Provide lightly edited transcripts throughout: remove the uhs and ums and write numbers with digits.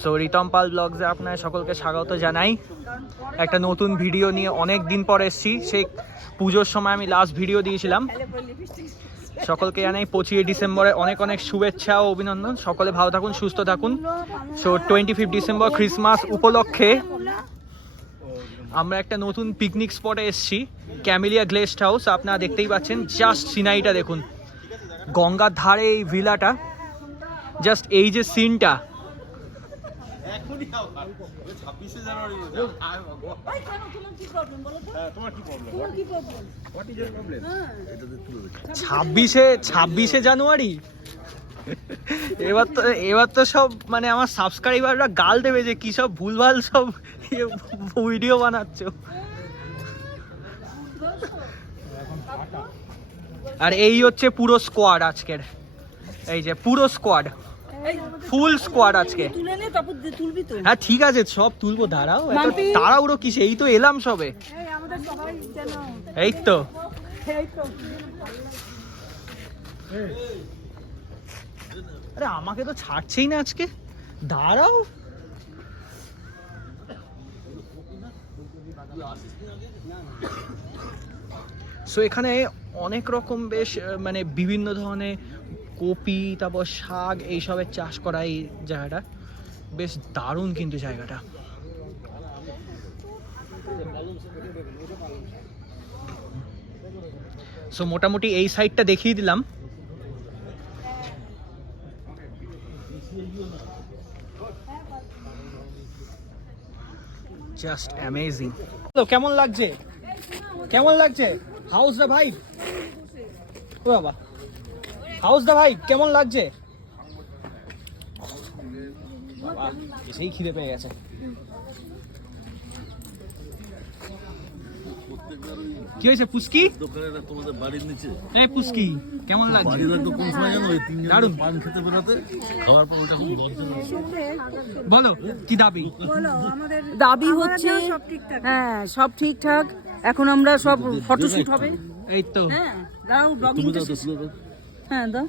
So Ritam পাল ব্লগসে আপনার সকলকে স্বাগত জানাই। একটা নতুন ভিডিও নিয়ে অনেক দিন পর এসেছি। সেই পুজোর সময় আমি লাস্ট ভিডিও দিয়েছিলাম। সকলকে জানাই 25 ডিসেম্বরে অনেক অনেক শুভেচ্ছা ও অভিনন্দন। সকলে ভালো থাকুন, সুস্থ থাকুন। সো 25 ডিসেম্বর ক্রিসমাস উপলক্ষে আমরা একটা নতুন পিকনিক স্পটে এসেছি, ক্যামেলিয়া গেস্ট হাউস। আপনারা দেখতেই পাচ্ছেন, জাস্ট সিনারিটা দেখুন, গঙ্গার ধারে এই ভিলাটা, জাস্ট এই যে সিনটা। ছাব্বিশে জানুয়ারি এবার তো সব মানে আমার সাবস্ক্রাইবাররা গাল দেবে যে কি সব ভুলভাল সব ভিডিও বানাচ্ছ। আর এই হচ্ছে পুরো স্কোয়াড আজকের, এই যে পুরো স্কোয়াড, ফুল স্কোয়াড আজকে। হ্যাঁ ঠিক আছে, সব তুলবো, দাঁড়াও, তাড়াহুড়ো কিসে, এই তো এলাম সবে, এই তো। আরে আমাকে তো ছাড়ছেই না আজকে, দাঁড়াও। সো এখানে অনেক রকম বেশ মানে বিভিন্ন ধরনের কপি, তারপর শাক, এইসবের চাষ করা এই জায়গাটা। বেশ দারুণ কিন্তু জায়গাটা। সো মোটামুটি এই সাইডটা দেখিয়ে দিলাম। Just amazing. কেমন লাগছে, কেমন লাগছে হাউস দা ভাই? ও বাবা, হাউস দা ভাই কেমন লাগছে? বাবা এসেই খিদে পেয়ে গেছে। কি হয়েছে পুস্কি? তোমাদের বাড়ির নিচে এই পুস্কি কেমন লাগছে? বাড়ি লাগতো কোন সময় জানো? ওই তিনজন দারুণ। পান খেতে বেরোতে, খাওয়ার পর ওটা খুব দরজা। বলো কি দাবি? দাবি হচ্ছে হ্যাঁ সব ঠিকঠাক। এখন আমরা সব ফটোশুট হবে। এই তো। হ্যাঁ দাও ব্লগিং। তুমি দাও তো, তুলে দাও। হ্যাঁ দাও।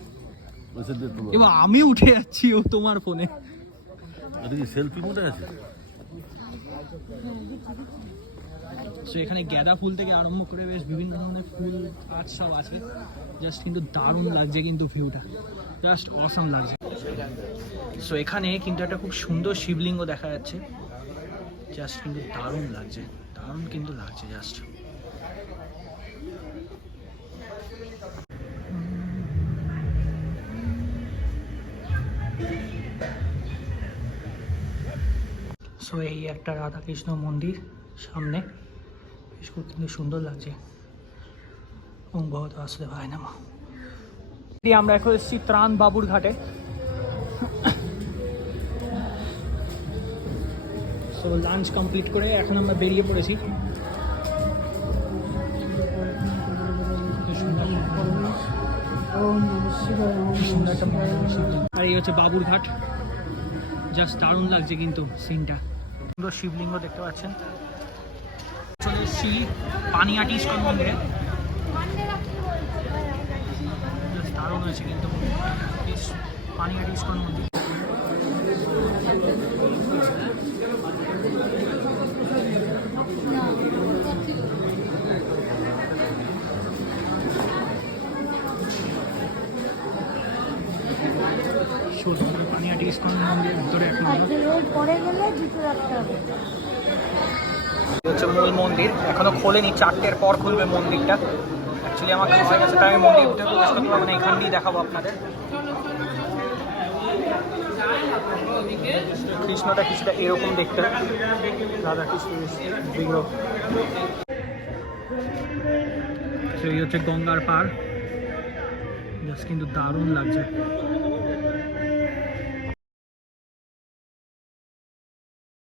ওই সাইড দিয়ে তোলো। এবার আমি উঠে যাচ্ছি ও তোমার ফোনে। এটা কি সেলফি মোডে আছে? সো এখানে গাঁদা ফুল থেকে আরম্ভ করে বেশ বিভিন্ন ধরনের ফুল গাছ সব আছে। জাস্ট কিন্তু দারুণ লাগছে কিন্তু ভিউটা, জাস্ট অসাম লাগছে। সো এখানে কিন্তু একটা খুব সুন্দর শিবলিঙ্গ দেখা যাচ্ছে, জাস্ট কিন্তু দারুণ লাগছে, দারুণ কিন্তু লাগছে জাস্ট। সো এই একটা রাধাকৃষ্ণ মন্দির সামনে, বেশ খুব কিন্তু সুন্দর লাগছে। ওম ভগবতে বাসুদেবায় নমঃ। আমরা এখন এসেছি ত্রাণ বাবুর ঘাটে। সো লাঞ্চ কমপ্লিট করে এখন আমরা বেরিয়ে পড়েছি। আর এই হচ্ছে বাবুর ঘাট, জাস্ট দারুণ লাগছে কিন্তু সিনটা। সুন্দর শিবলিঙ্গ দেখতে পাচ্ছেন। চলে এসেছি পানিহাটি ইস্কন মন্দিরে, দারুণ হয়েছে কিন্তু পানিহাটি ইস্কন মন্দির। পানিহাটি ইস্কন মন্দিরের ভিতরে এখন হচ্ছে মূল মন্দির, এখনো খোলেনি, 4টের পর খুলবে মন্দিরটা। অ্যাকচুয়ালি আমার খাওয়া গেছে, তাই আমি মন্দির ভিতরে প্রবেশ করতে পারবো না, এখান দিয়েই দেখাবো আপনাদের। কৃষ্ণটা কিছুটা এরকম দেখতে, রাধা কৃষ্ণের বিগ্রহ। এই হচ্ছে গঙ্গার পার, জাস্ট কিন্তু দারুণ লাগছে।